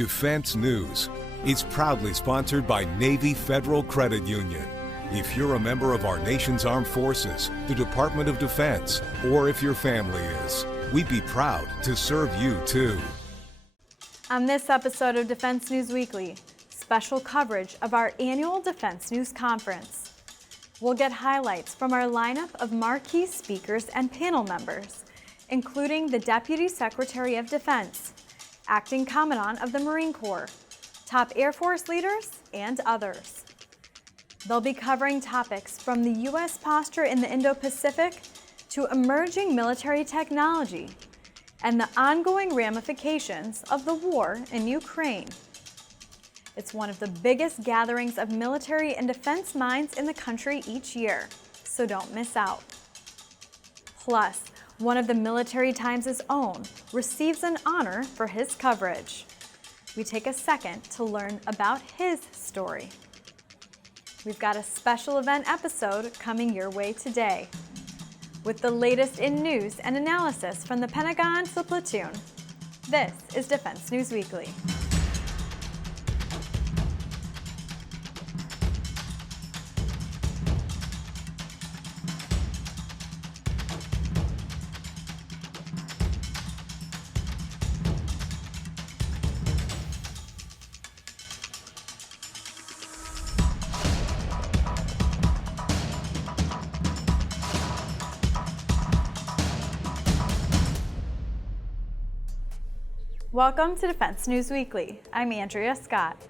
Defense News. It's proudly sponsored by Navy Federal Credit Union. If you're a member of our nation's armed forces, the Department of Defense, or if your family is, we'd be proud to serve you too. On this episode of Defense News Weekly, special coverage of our annual Defense News Conference. We'll get highlights from our lineup of marquee speakers and panel members, including the Deputy Secretary of Defense, Acting Commandant of the Marine Corps, top Air Force leaders, and others. They'll be covering topics from the U.S. posture in the Indo-Pacific to emerging military technology and the ongoing ramifications of the war in Ukraine. It's one of the biggest gatherings of military and defense minds in the country each year, so don't miss out. Plus, one of the Military Times' own receives an honor for his coverage. We take a second to learn about his story. We've got a special event episode coming your way today. With the latest in news and analysis from the Pentagon to the platoon, this is Defense News Weekly. Welcome to Defense News Weekly. I'm Andrea Scott.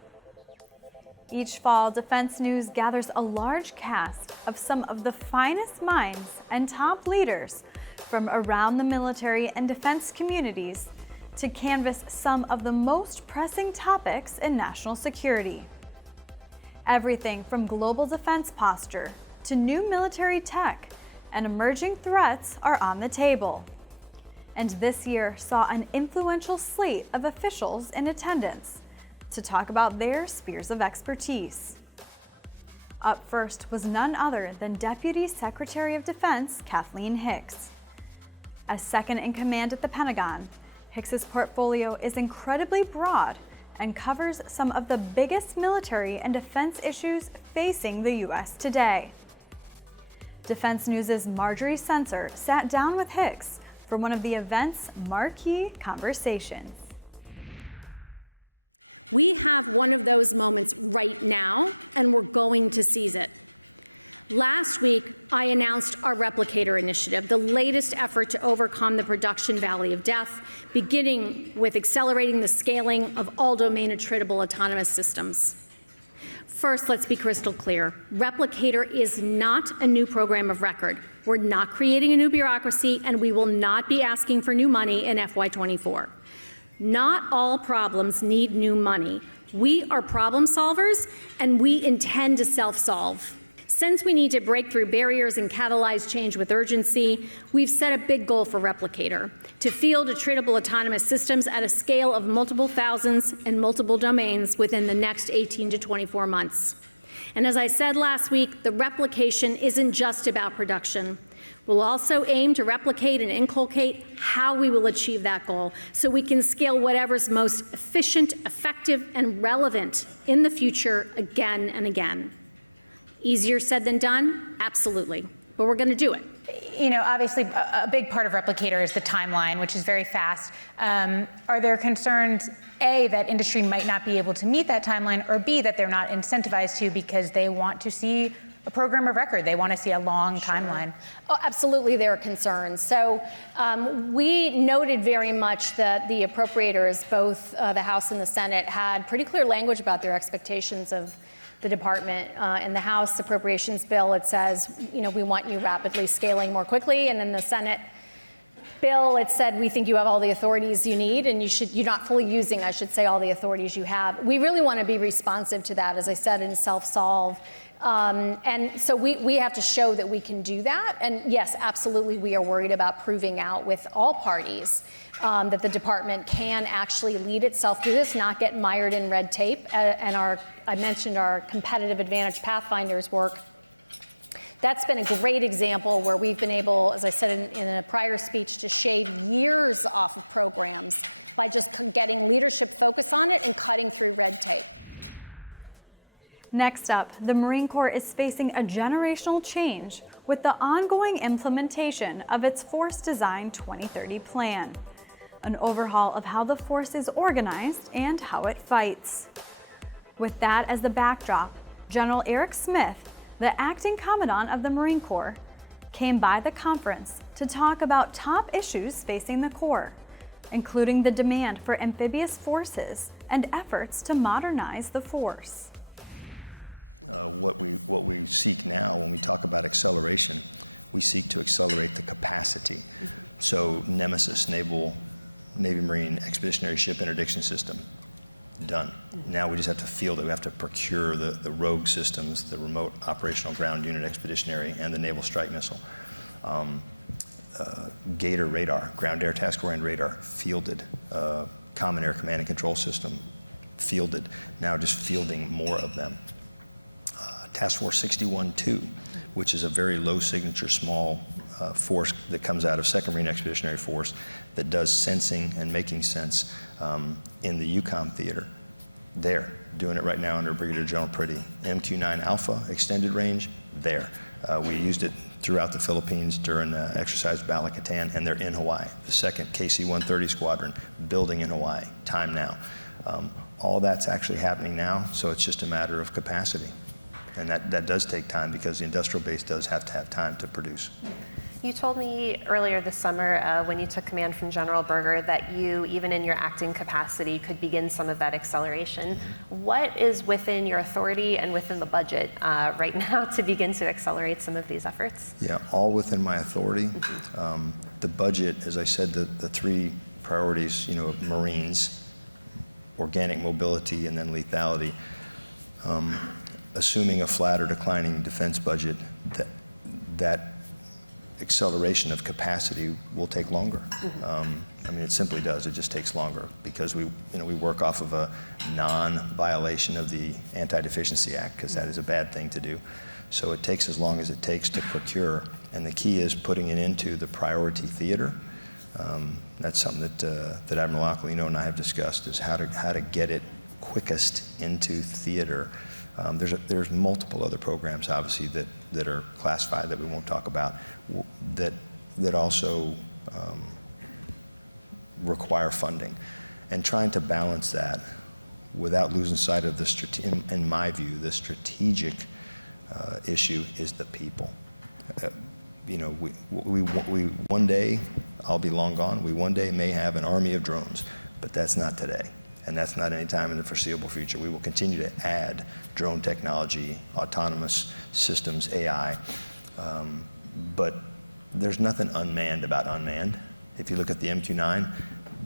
Each fall, Defense News gathers a large cast of some of the finest minds and top leaders from around the military and defense communities to canvass some of the most pressing topics in national security. Everything from global defense posture to new military tech and emerging threats are on the table. And this year saw an influential slate of officials in attendance to talk about their spheres of expertise. Up first was none other than Deputy Secretary of Defense Kathleen Hicks. As second in command at the Pentagon, Hicks's portfolio is incredibly broad and covers some of the biggest military and defense issues facing the U.S. today. Defense News' Marjorie Sensor sat down with Hicks for one of the event's marquee conversations. We have one of those moments right now, and we're going to seize it. Last week, I announced our Replicator Initiative, the latest effort to overcome the production valley of death, beginning with accelerating the scaling of all-domain attritable autonomous systems. First, let's be crystal clear. Replicator is not a new program of record. We're not creating a new bureaucracy, and we will not be asking for new money in FY24. Not all problems need new money. We are problem solvers, and we intend to self-solve. Since we need to break through barriers and catalyze change with urgency, we've set a big goal for Replicator: to field attritable autonomous systems at a scale of multiple thousands and multiple domains within the next 18 to 24 months. And as I said last week, the replication isn't just about production. We'll also aim to replicate and inculcate how we will achieve that goal so we can scale whatever's most efficient, effective, and relevant in the future again and again. Easier said than done? Absolutely. But we're going to do it. You know, obviously, a big part of Replicator is the timeline, which is very fast. Are there concerns, A, that industry might not be able to meet that timeline, or B, that they're not incentivized to because they want to see a program of record? They want to see a long timeline. Oh, absolutely, there are concerns. So we noted very much that the appropriators, both the House and the Senate, had pretty clear language about their expectations of the department. In the House Appropriations Bill, it says, you know, we want you rapidly scaling more quickly. And in the Senate bill, it said, we think you have all the authorities you need, and you're not fully using, I should say, all the authorities you have. We really want to be responsive to that, as I said, and self-solve. And so we have to show that we can do that. And yes, absolutely, we are worried about proving out with all parties that the department can actually lead itself through this, not get mired in red tape. And I mentioned our competitive advantage pathfinders work. That's been a great example where we've been able, as I said in a prior speech, to shave years off of programs by just getting leadership focus on it and cutting through red tape. Next up, the Marine Corps is facing a generational change with the ongoing implementation of its Force Design 2030 plan, an overhaul of how the force is organized and how it fights. With that as the backdrop, General Eric Smith, the acting commandant of the Marine Corps, came by the conference to talk about top issues facing the Corps, including the demand for amphibious forces and efforts to modernize the force. What we seek now when we talk about acceleration, we seek to accelerate the capacity. So Nemesis, Navy Marine Expeditionary Ship Interdiction System, done. Now we just have to field it. We have to procure the rogue systems, the Remote Operational Ground Unit Expeditionary, and the Naval Strike Missile. Gator radar, Ground Air Task Oriented radar, fielded. Common Air Command and Control System, fielded. Now just fielding more of them. Task Force 61-2, which is a very low signature, small force that comes out of 2nd Marine Expeditionary Force that does sensing and making sense in the EUCOM theater. There, doing it right now under Brigadier General Priddy. MQ-9 Alpha, extended range, there. We used it throughout the Philippines during exercise Bala-Catan, and they're in Hawaii. The 2nd KC-130 Squadron, building in Hawaii, time now. All that's actually happening now, so it's just a matter of capacity. And that does take time because the industrial base does have to have time to produce. You told me earlier this summer when you took command from General Berger that you, even in your acting capacity, could begin some of that acceleration. What is within your authority and within the budget right now to begin to accelerate some of these efforts? Yeah, all within my authority. The budget, as I said, the three priorities, Marines, organic mobility, and then lethality. Assuming a flat or declining defense budget, that acceleration of capacity will take longer. It simply does. It just takes longer because we work off of a non-violation of the Anti-Deficiency Act because that is a bad thing to do. So it takes as long as it takes to procure, and the key is putting it into the priority theater. That's something that Admiral Aquilino and I have discussed is how to get it quickest into theater. There's multiple other programs, obviously, that are classified that we won't talk about, that also require funding. And trying to balance that without losing sight of in my view, the strategic issue is the people. We one day, I'll be long gone, we one day may have an army of drones, but that's not today. And that's not any time in the foreseeable future. We will continue to add drone technology, autonomous systems, AI. But there's nothing unmanned about unmanned. If you look at the MQ-9,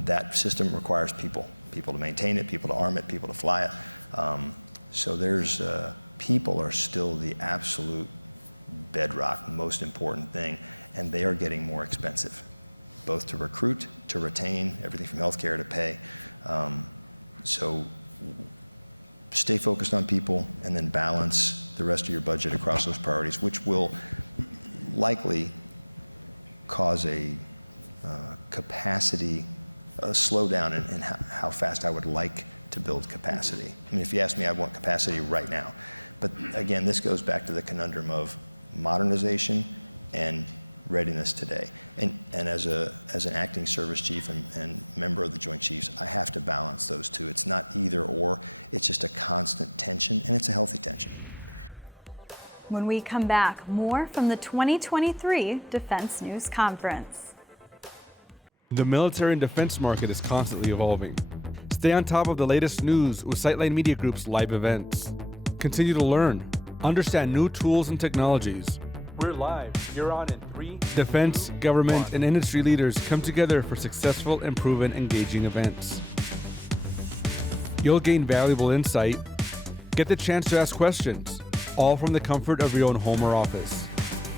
that system requires people to maintain it, people to arm it, people to fly it. So there's people are still the absolute bedrock, most important thing, and they are getting more expensive, both to recruit, to retain, everything from healthcare to pay. So stay focused on people and then balance the rest of your budget across those priorities, which will likely cause a capacity, a slowdown in how fast I would like to build capacity. If you ask me, I want capacity right now. But again, this goes back to the conundrum of modernization and readiness today. And as an acting service chief and member of the Joint Chiefs, I have to balance those two. It's not either or, it's just a constant tension, and it's a healthy tension. When we come back, more from the 2023 Defense News Conference. The military and defense market is constantly evolving. Stay on top of the latest news with Sightline Media Group's live events. Continue to learn, understand new tools and technologies. We're live. You're on in 3. Defense, government, and industry leaders come together for successful and proven engaging events. You'll gain valuable insight, get the chance to ask questions, all from the comfort of your own home or office.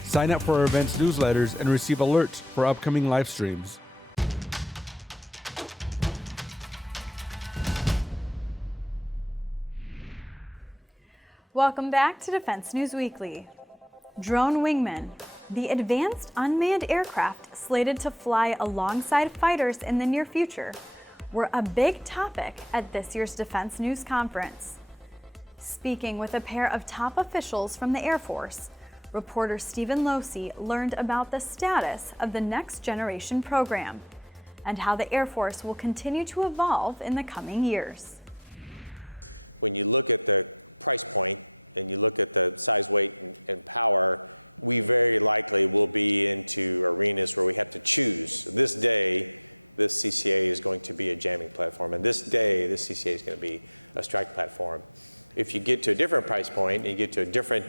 Sign up for our events newsletters and receive alerts for upcoming live streams. Welcome back to Defense News Weekly. Drone Wingman, the advanced unmanned aircraft slated to fly alongside fighters in the near future, were a big topic at this year's Defense News Conference. Speaking with a pair of top officials from the Air Force, reporter Stephen Losey learned about the status of the Next Generation program and how the Air Force will continue to evolve in the coming years. When you look at the price point and you look at the size, weight, and power, we very likely will be into arenas where we have to choose. This day, this CCA is going to be a jamming platform, and this day, this CCA is going to be a strike platform. If you get to a different price point and you get to a different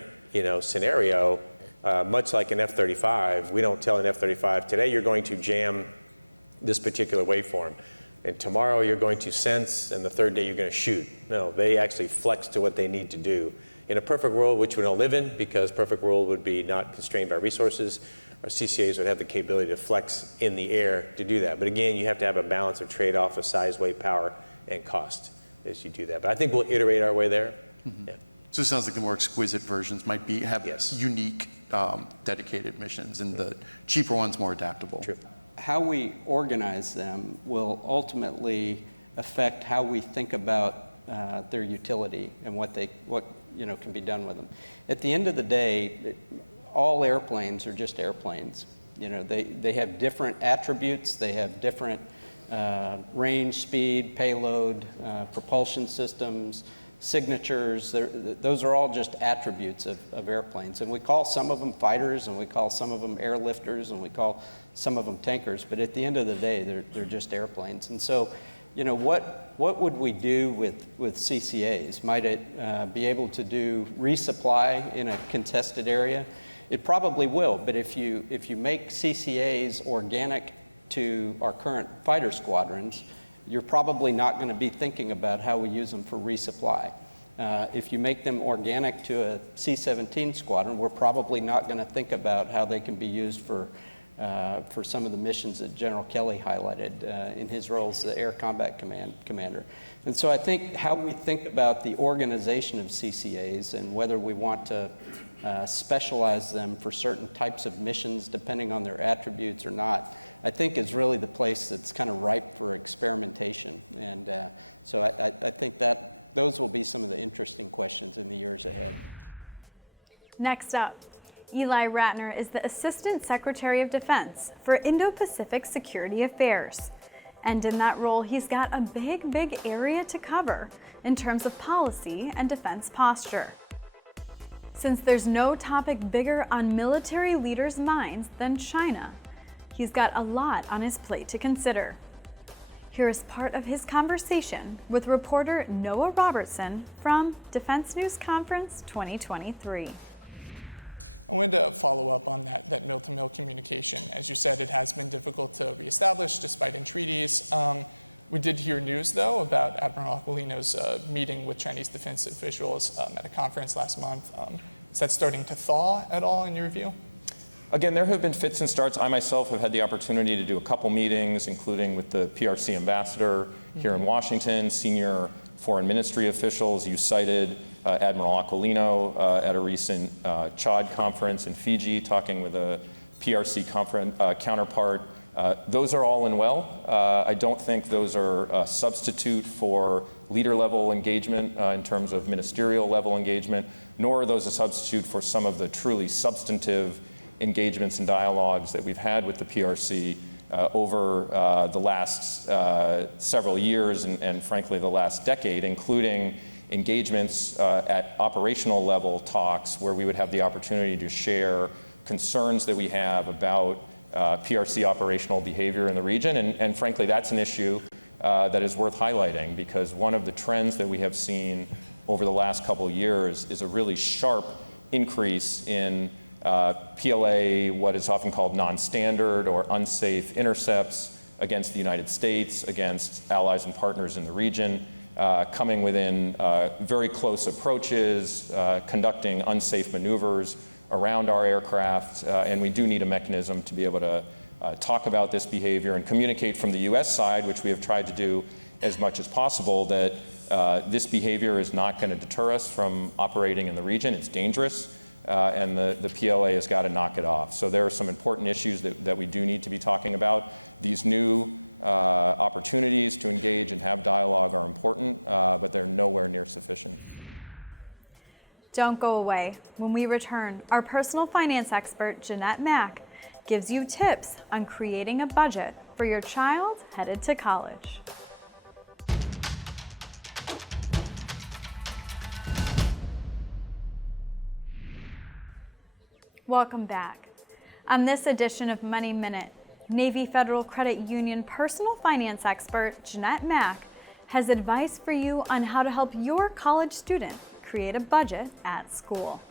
scenario, much like an F-35, we don't tell an F-35, today you're going to jam this particular waveform, and tomorrow you're going to sense, and the third day you're going to shoot. No, they actually flex to what they need to do. In a perfect world, which we don't live in, because perfect world would be not constrained by resources, our CCAs would have the capability to flex in the air to do that. But again, you have to have a balance of trade-off of size, weight, power, and cost as you do that. But I think we'll iterate our way there. Mm-hmm. Yeah. So it sounds like the more exquisite versions might have unique dedicated missions, and the cheaper ones more adaptable. True. How we organize them will ultimately affect how we think about their utility and what can be done with them. At the end of the day, all airplanes are just airplanes. They have different attributes. They have different range, speed, payload, propulsion systems, signatures. Those are all just attributes of airplanes. And we call some of them fighters, and we call some of them airlifters, and we call some of them tankers. But at the end of the day, they're just airplanes. And so, what would we do with CCAs? Might it be able to do resupply in a contested area? It probably will, but if you make CCAs organic to our current fighter squadrons, you're probably not going to be thinking about how we use them for resupply. If you make them organic to a C-17 squadron, we're probably not going to think about how they can be used for some of the missions that General Kelly highlighted in his role as the Air Combat Commander. And so I think how we think about the organization of CCAs and whether we want to specialize them for certain types of missions depending on their attributes or not, I think is really the place that's kind of ripe for experimentation. And so I think that those will be some of the interesting questions in the years ahead. Next up, Eli Ratner is the Assistant Secretary of Defense for Indo-Pacific Security Affairs. And in that role, he's got a big area to cover in terms of policy and defense posture. Since there's no topic bigger on military leaders' minds than China, he's got a lot on his plate to consider. Here is part of his conversation with reporter Noah Robertson from Defense News Conference 2023. I wanted to follow up on that mill-to-mill communication. As you said, it has been difficult to reestablish despite entreaties. We did hear news, though, about Admiral Aquilino's meeting with Chinese defense officials at a conference last month. Is that starting to thaw at all in your view? Again, there have been fits and starts. I myself have had the opportunity to do a couple meetings, including with the PRC ambassador here in Washington, senior foreign ministry officials. You cited Admiral Aquilino at a recent CHOD conference in Fiji, talking with a PRC counterpart. Those are all and well. I don't think those are a substitute for leader-level engagement in terms of ministerial-level engagement, nor are those a substitute for some of the truly substantive engagements and dialogues that we've had with the PRC over the last several years and frankly the last decade, including engagements at operational level talks where we would have the opportunity to share concerns that we have about PRC operational behavior in the region. And frankly, that's an issue that is worth highlighting, because one of the trends that we have seen over the last couple of years is a really sharp increase in PLA, what is often called non-standard or unsafe intercepts against the United States, against allies and partners in the region, coming within very close approaches, conducting unsafe maneuvers around our aircraft, and we do need a mechanism to be able to talk about this behavior and communicate from the U.S. side, which we have tried to do as much as possible, that this behavior is not going to deter us from operating in the region. It's dangerous, and the PLA has got to knock it off. So there are some important issues that we do need to be talking about. These new opportunities to engage and have dialogue are important, but they're nowhere near sufficient. Don't go away. When we return, our personal finance expert, Jeanette Mack, gives you tips on creating a budget for your child headed to college. Welcome back. On this edition of Money Minute, Navy Federal Credit Union personal finance expert Jeanette Mack has advice for you on how to help your college student create a budget at school.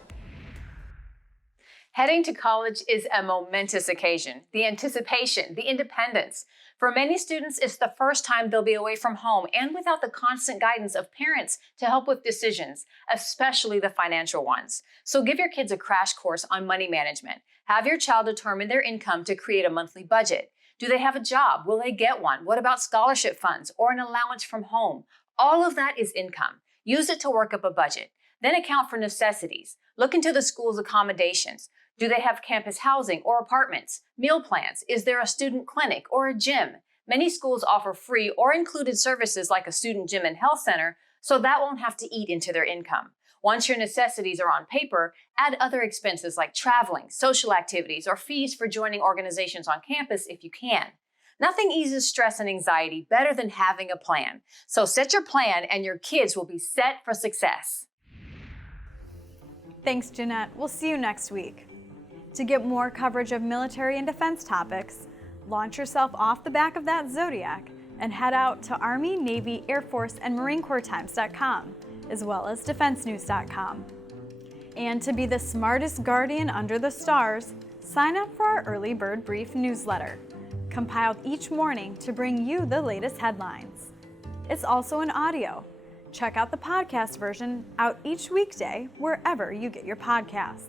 Heading to college is a momentous occasion. The anticipation, the independence. For many students, it's the first time they'll be away from home and without the constant guidance of parents to help with decisions, especially the financial ones. So give your kids a crash course on money management. Have your child determine their income to create a monthly budget. Do they have a job? Will they get one? What about scholarship funds or an allowance from home? All of that is income. Use it to work up a budget. Then account for necessities. Look into the school's accommodations. Do they have campus housing or apartments? Meal plans? Is there a student clinic or a gym? Many schools offer free or included services like a student gym and health center, so that won't have to eat into their income. Once your necessities are on paper, add other expenses like traveling, social activities, or fees for joining organizations on campus if you can. Nothing eases stress and anxiety better than having a plan. So set your plan and your kids will be set for success. Thanks, Jeanette. We'll see you next week. To get more coverage of military and defense topics, launch yourself off the back of that Zodiac and head out to Army, Navy, Air Force, and Marine Corps Times.com, as well as DefenseNews.com. And to be the smartest guardian under the stars, sign up for our Early Bird Brief newsletter, compiled each morning to bring you the latest headlines. It's also an audio. Check out the podcast version out each weekday wherever you get your podcasts.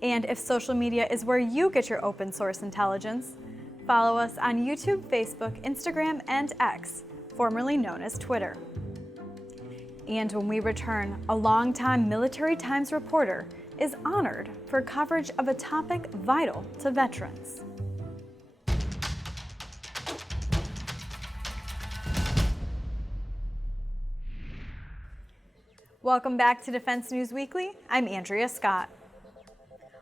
And if social media is where you get your open source intelligence, follow us on YouTube, Facebook, Instagram, and X, formerly known as Twitter. And when we return, a longtime Military Times reporter is honored for coverage of a topic vital to veterans. Welcome back to Defense News Weekly. I'm Andrea Scott.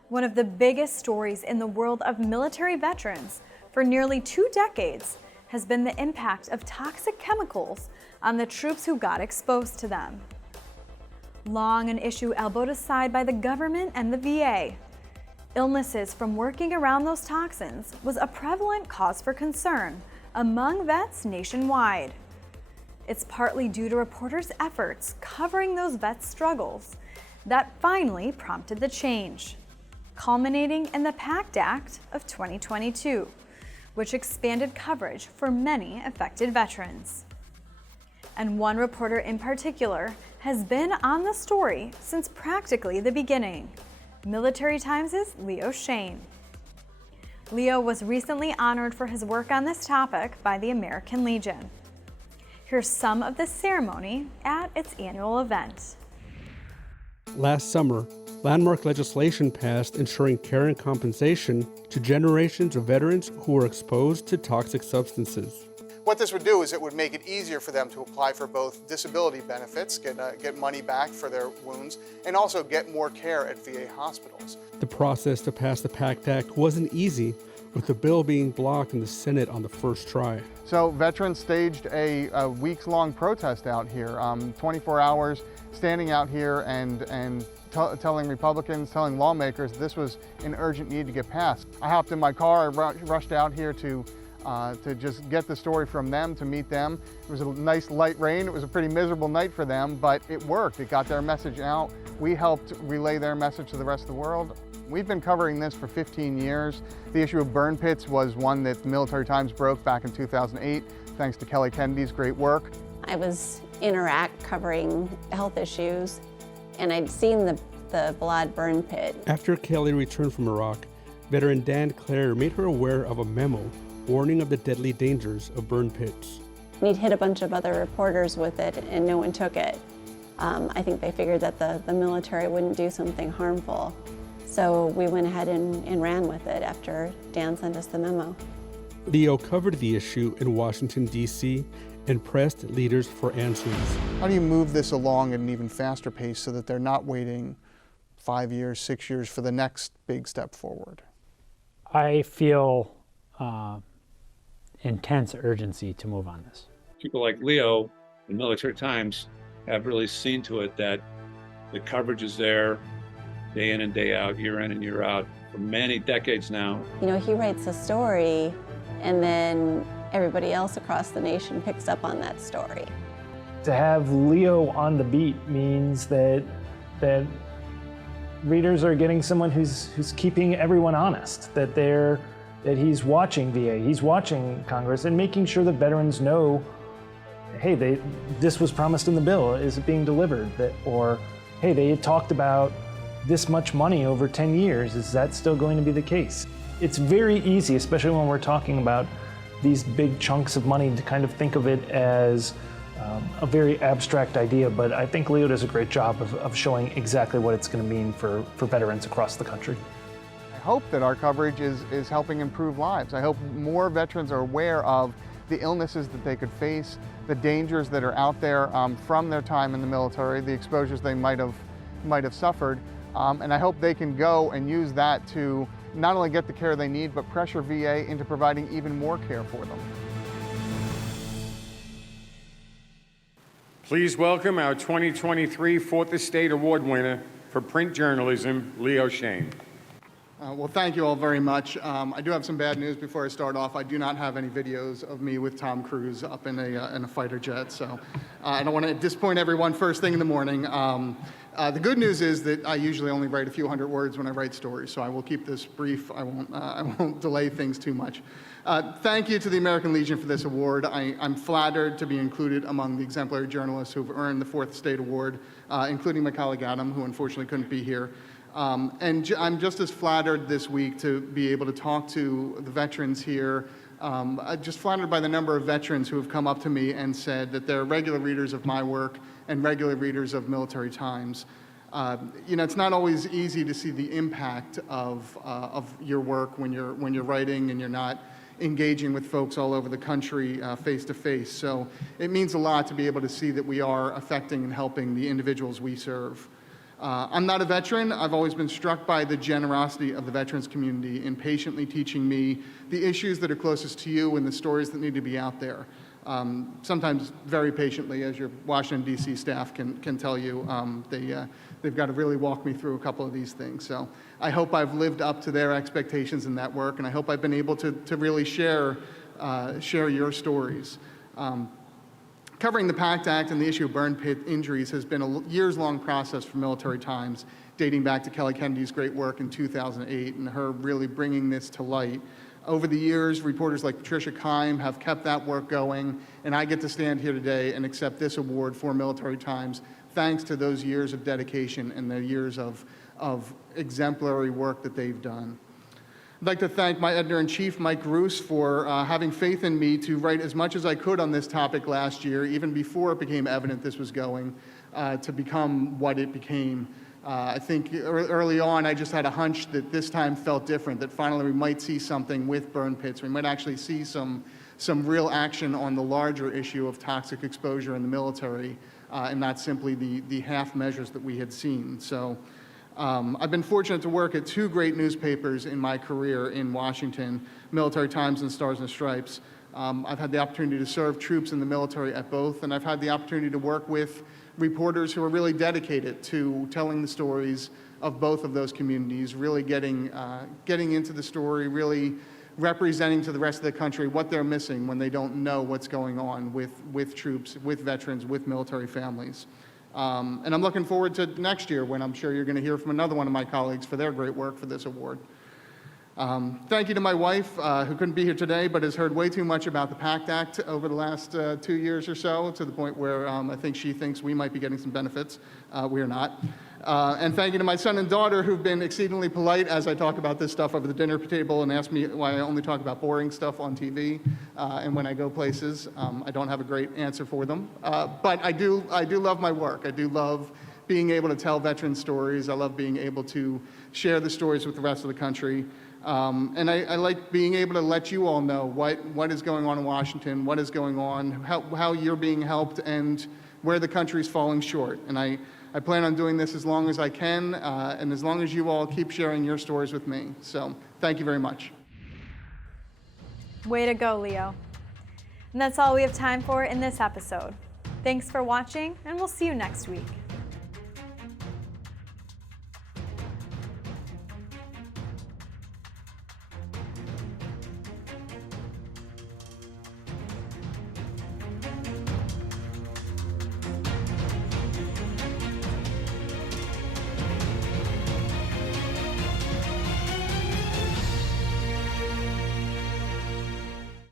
One of the biggest stories in the world of military veterans for nearly 2 decades has been the impact of toxic chemicals on the troops who got exposed to them. Long an issue elbowed aside by the government and the VA, illnesses from working around those toxins was a prevalent cause for concern among vets nationwide. It's partly due to reporters' efforts covering those vets' struggles that finally prompted the change, culminating in the PACT Act of 2022, which expanded coverage for many affected veterans. And one reporter in particular has been on the story since practically the beginning, Military Times' Leo Shane. Leo was recently honored for his work on this topic by the American Legion. Here's some of the ceremony at its annual event. Last summer, landmark legislation passed ensuring care and compensation to generations of veterans who were exposed to toxic substances. What this would do is it would make it easier for them to apply for both disability benefits, get money back for their wounds, and also get more care at VA hospitals. The process to pass the PACT Act wasn't easy, with the bill being blocked in the Senate on the first try. So veterans staged a weeks-long protest out here, 24 hours standing out here and telling Republicans, telling lawmakers this was an urgent need to get passed. I hopped in my car, I rushed out here to just get the story from them, to meet them. It was a nice light rain. It was a pretty miserable night for them, but it worked. It got their message out. We helped relay their message to the rest of the world. We've been covering this for 15 years. The issue of burn pits was one that the Military Times broke back in 2008, thanks to Kelly Kennedy's great work. I was in Iraq covering health issues, and I'd seen the Balad burn pit. After Kelly returned from Iraq, veteran Dan Clare made her aware of a memo warning of the deadly dangers of burn pits. He'd hit a bunch of other reporters with it, and no one took it. I think they figured that the military wouldn't do something harmful. So we went ahead and ran with it after Dan sent us the memo. Leo covered the issue in Washington, D.C., and pressed leaders for answers. How do you move this along at an even faster pace so that they're not waiting 5 years, 6 years for the next big step forward? I feel intense urgency to move on this. People like Leo and Military Times have really seen to it that the coverage is there day in and day out, year in and year out, for many decades now. You know, he writes a story and then everybody else across the nation picks up on that story. To have Leo on the beat means that readers are getting someone who's keeping everyone honest, that he's watching VA, he's watching Congress, and making sure that veterans know, hey, this was promised in the bill, is it being delivered? Or, hey, they had talked about this much money over 10 years, is that still going to be the case? It's very easy, especially when we're talking about these big chunks of money, to kind of think of it as a very abstract idea, but I think Leo does a great job of showing exactly what it's going to mean for veterans across the country. I hope that our coverage is helping improve lives. I hope more veterans are aware of the illnesses that they could face, the dangers that are out there from their time in the military, the exposures they might have suffered, and I hope they can go and use that to not only get the care they need, but pressure VA into providing even more care for them. Please welcome our 2023 Fourth Estate Award winner for print journalism, Leo Shane. Well, thank you all very much. I do have some bad news before I start off. I do not have any videos of me with Tom Cruise up in a fighter jet, so I don't want to disappoint everyone first thing in the morning. The good news is that I usually only write a few hundred words when I write stories, so I will keep this brief. I won't delay things too much. Thank you to the American Legion for this award. I'm flattered to be included among the exemplary journalists who have earned the Fourth Estate Award, including my colleague Adam, who unfortunately couldn't be here. And I'm just as flattered this week to be able to talk to the veterans here. Just flattered by the number of veterans who have come up to me and said that they're regular readers of my work and regular readers of Military Times. You know, it's not always easy to see the impact of your work when you're writing and you're not engaging with folks all over the country face to face. So it means a lot to be able to see that we are affecting and helping the individuals we serve. I'm not a veteran. I've always been struck by the generosity of the veterans community in patiently teaching me the issues that are closest to you and the stories that need to be out there. Sometimes very patiently, as your Washington, D.C. staff can tell you. They've got to really walk me through a couple of these things. So I hope I've lived up to their expectations in that work, and I hope I've been able to really share your stories. Covering the PACT Act and the issue of burn pit injuries has been a years-long process for Military Times, dating back to Kelly Kennedy's great work in 2008 and her really bringing this to light. Over the years, reporters like Patricia Keim have kept that work going, and I get to stand here today and accept this award for Military Times, thanks to those years of dedication and the years of exemplary work that they've done. I'd like to thank my editor-in-chief, Mike Roos, for having faith in me to write as much as I could on this topic last year, even before it became evident this was going to become what it became. I think early on, I just had a hunch that this time felt different, that finally we might see something with burn pits. We might actually see some real action on the larger issue of toxic exposure in the military, and not simply the half measures that we had seen. So. I've been fortunate to work at two great newspapers in my career in Washington, Military Times and Stars and Stripes. I've had the opportunity to serve troops in the military at both, and I've had the opportunity to work with reporters who are really dedicated to telling the stories of both of those communities, really getting into the story, really representing to the rest of the country what they're missing when they don't know what's going on with troops, with veterans, with military families. And I'm looking forward to next year when I'm sure you're going to hear from another one of my colleagues for their great work for this award. Thank you to my wife, who couldn't be here today, but has heard way too much about the PACT Act over the last 2 years or so, to the point where I think she thinks we might be getting some benefits. We are not. And thank you to my son and daughter, who've been exceedingly polite as I talk about this stuff over the dinner table and ask me why I only talk about boring stuff on TV and when I go places. I don't have a great answer for them, but I do love my work. I do love being able to tell veteran stories. I love being able to share the stories with the rest of the country. And I like being able to let you all know what is going on in Washington, what is going on, how you're being helped, and where the country's falling short. And I plan on doing this as long as I can, and as long as you all keep sharing your stories with me. So thank you very much. Way to go, Leo. And that's all we have time for in this episode. Thanks for watching, and we'll see you next week.